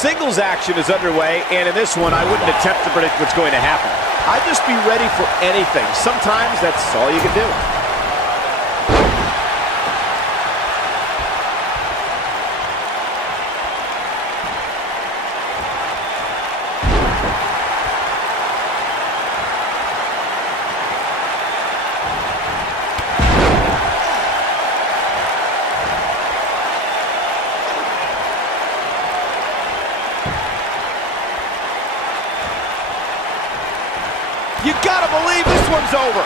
Singles action is underway, and in this one, I wouldn't attempt to predict what's going to happen. I'd just be ready for anything. Sometimes that's all you can do. You gotta believe this one's over.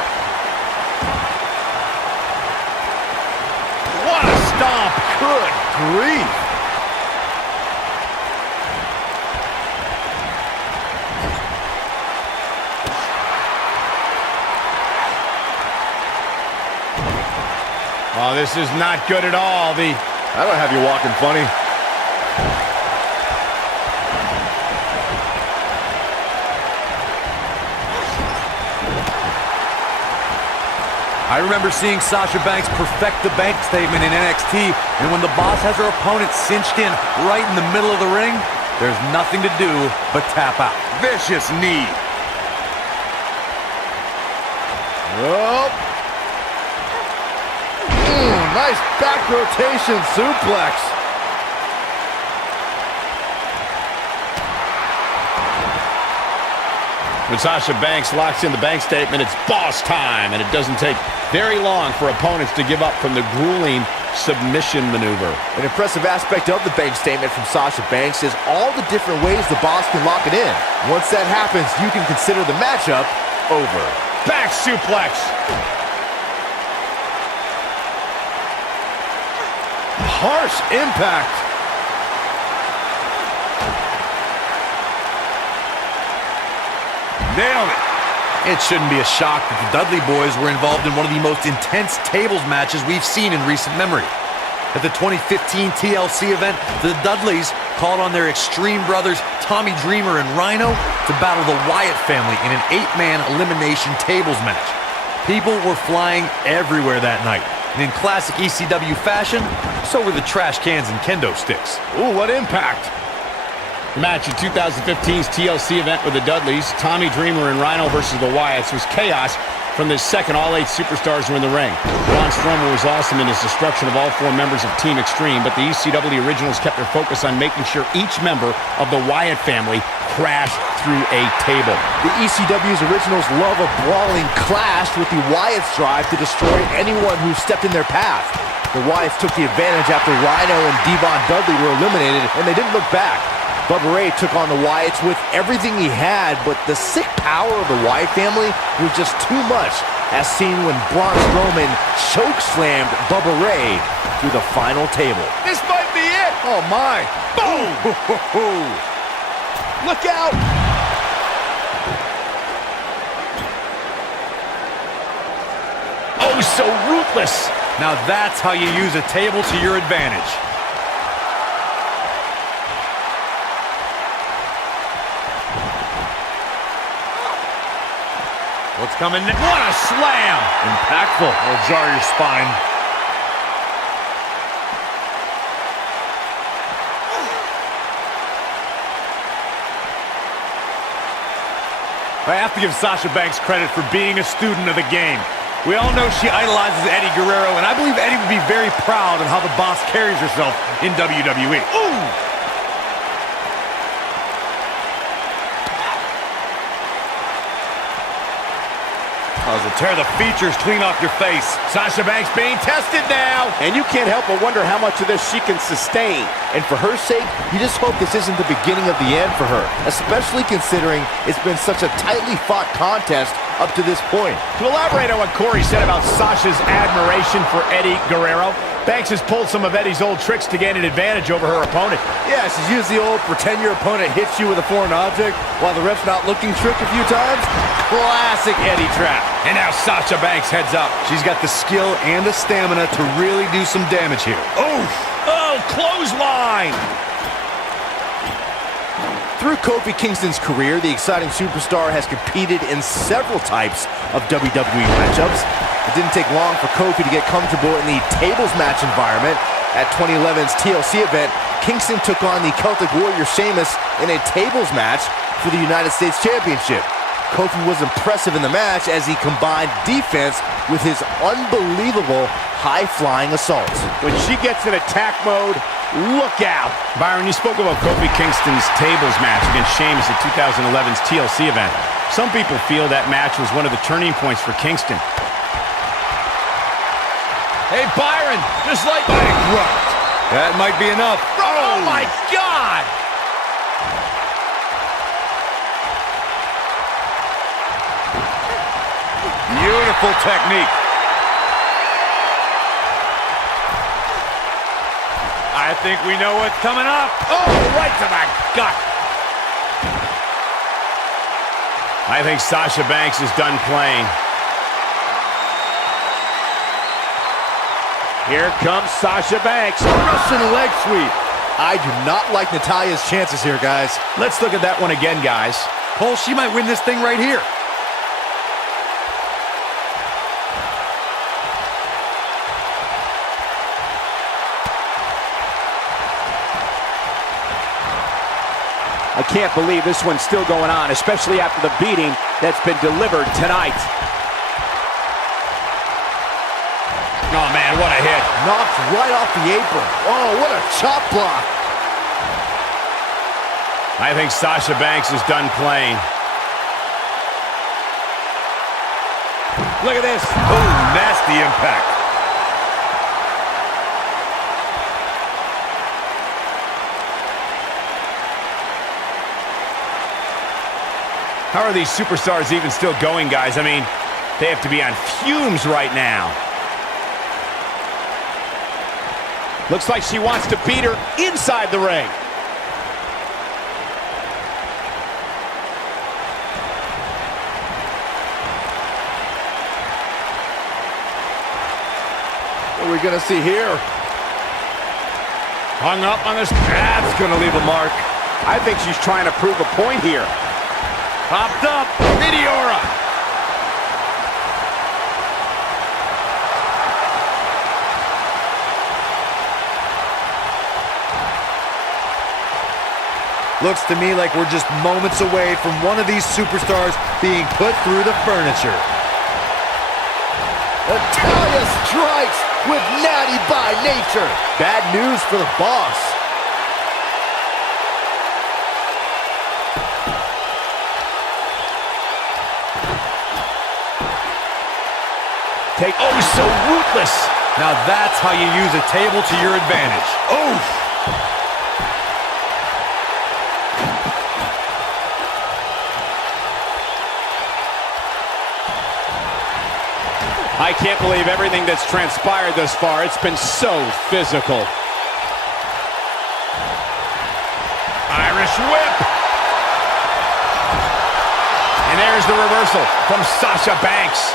What a stomp. Good grief. Oh, this is not good at all. That'll have you walking funny. I remember seeing Sasha Banks perfect the bank statement in NXT, and when the boss has her opponent cinched in right in the middle of the ring, there's nothing to do but tap out. Vicious knee. Oh. Nice back rotation suplex. When Sasha Banks locks in the bank statement, it's boss time, and it doesn't take very long for opponents to give up from the grueling submission maneuver. An impressive aspect of the bank statement from Sasha Banks is all the different ways the boss can lock it in. Once that happens, you can consider the matchup over. Back suplex. Harsh impact. Nailed it. It shouldn't be a shock that the Dudley boys were involved in one of the most intense tables matches we've seen in recent memory. At the 2015 TLC event, the Dudleys called on their Extreme brothers Tommy Dreamer and Rhino to battle the Wyatt family in an 8-man elimination tables match. People were flying everywhere that night, and in classic ECW fashion, so were the trash cans and kendo sticks. Ooh, what impact. The match at 2015's TLC event with the Dudleys, Tommy Dreamer and Rhino versus the Wyatts, was chaos from the second all 8 superstars were in the ring. Braun Strowman was awesome in his destruction of all 4 members of Team Extreme, but the ECW originals kept their focus on making sure each member of the Wyatt family crashed through a table. The ECW's originals love a brawling clash, with the Wyatts' drive to destroy anyone who stepped in their path. The Wyatts took the advantage after Rhino and Devon Dudley were eliminated, and they didn't look back. Bubba Ray took on the Wyatts with everything he had, but the sick power of the Wyatt family was just too much, as seen when Braun Strowman chokeslammed Bubba Ray through the final table. This might be it! Oh my! Boom! Look out! Oh, so ruthless! Now that's how you use a table to your advantage. What's coming next? What a slam! Impactful. It'll jar your spine. I have to give Sasha Banks credit for being a student of the game. We all know she idolizes Eddie Guerrero, and I believe Eddie would be very proud of how the boss carries herself in WWE. Ooh! To tear the features clean off your face. Sasha Banks being tested now. And you can't help but wonder how much of this she can sustain. And for her sake, you just hope this isn't the beginning of the end for her, especially considering it's been such a tightly fought contest up to this point. To elaborate on what Corey said about Sasha's admiration for Eddie Guerrero, Banks has pulled some of Eddie's old tricks to gain an advantage over her opponent. Yeah, she's used the old pretend your opponent hits you with a foreign object while the ref's not looking trick a few times. Classic Eddie trap. And now Sasha Banks heads up. She's got the skill and the stamina to really do some damage here. Oh, clothesline! Through Kofi Kingston's career, the exciting superstar has competed in several types of WWE matchups. It didn't take long for Kofi to get comfortable in the tables match environment. At 2011's TLC event, Kingston took on the Celtic Warrior Sheamus in a tables match for the United States Championship. Kofi was impressive in the match as he combined defense with his unbelievable high-flying assaults. When she gets in attack mode, look out. Byron, you spoke about Kofi Kingston's tables match against Sheamus at 2011's TLC event. Some people feel that match was one of the turning points for Kingston. Hey, Byron, just like bankrupt. That might be enough. Oh my God! Beautiful technique. I think we know what's coming up. Oh, right to the gut. I think Sasha Banks is done playing. Here comes Sasha Banks. Russian leg sweep. I do not like Natalya's chances here, guys. Let's look at that one again, guys. Cole, she might win this thing right here. I can't believe this one's still going on, especially after the beating that's been delivered tonight. Oh, man, what a hit. Knocked right off the apron. Oh, what a chop block. I think Sasha Banks is done playing. Look at this. Oh, nasty impact. How are these superstars even still going, guys? I mean, they have to be on fumes right now. Looks like she wants to beat her inside the ring. What are we going to see here? Hung up on this. That's going to leave a mark. I think she's trying to prove a point here. Popped up. Meteora. Looks to me like we're just moments away from one of these superstars being put through the furniture. Natalya strikes with Natty by nature. Bad news for the boss. Oh, so ruthless. Now that's how you use a table to your advantage. Oh. I can't believe everything that's transpired thus far. It's been so physical. Irish whip. And there's the reversal from Sasha Banks.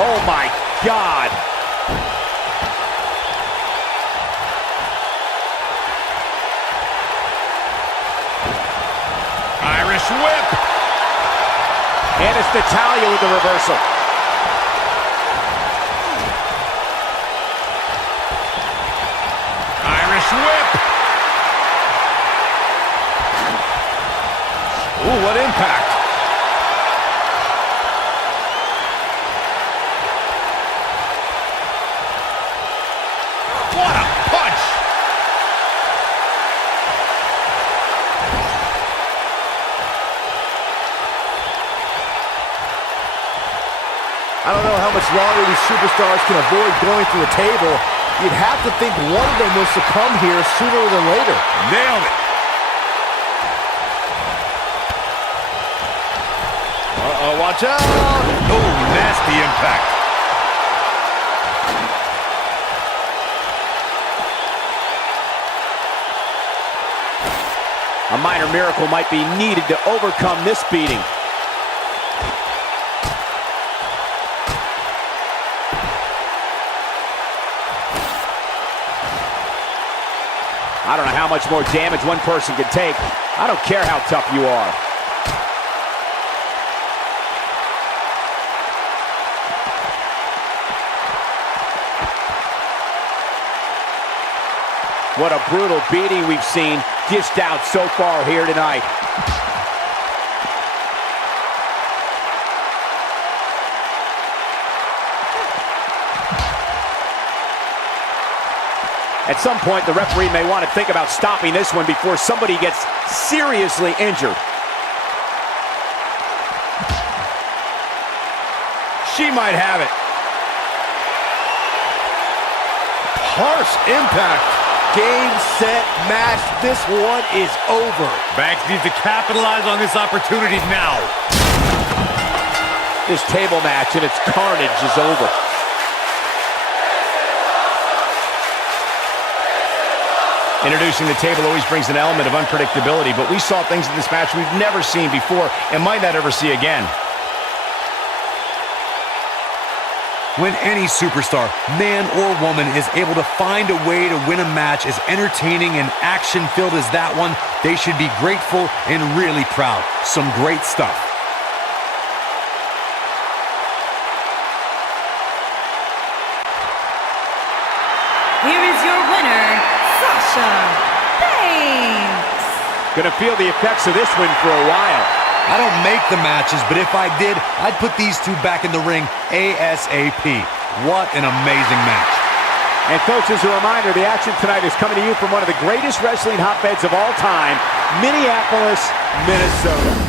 Oh my God. Irish whip. And it's Natalya with the reversal. Irish whip. Ooh, what impact. What a punch! I don't know how much longer these superstars can avoid going through a table. You'd have to think one of them will succumb here sooner than later. Nailed it. Uh-oh, watch out! Oh, nasty impact. A minor miracle might be needed to overcome this beating. I don't know how much more damage one person can take. I don't care how tough you are. What a brutal beating we've seen dished out so far here tonight. At some point, the referee may want to think about stopping this one before somebody gets seriously injured. She might have it. Harsh impact. Game, set, match. This one is over. Banks needs to capitalize on this opportunity now. This table match and its carnage is over. Introducing the table always brings an element of unpredictability, but we saw things in this match we've never seen before and might not ever see again. When any superstar, man or woman, is able to find a way to win a match as entertaining and action-filled as that one, they should be grateful and really proud. Some great stuff. Here is your winner, Sasha Banks. Gonna feel the effects of this win for a while. I don't make the matches, but if I did, I'd put these two back in the ring ASAP. What an amazing match. And folks, as a reminder, the action tonight is coming to you from one of the greatest wrestling hotbeds of all time, Minneapolis, Minnesota.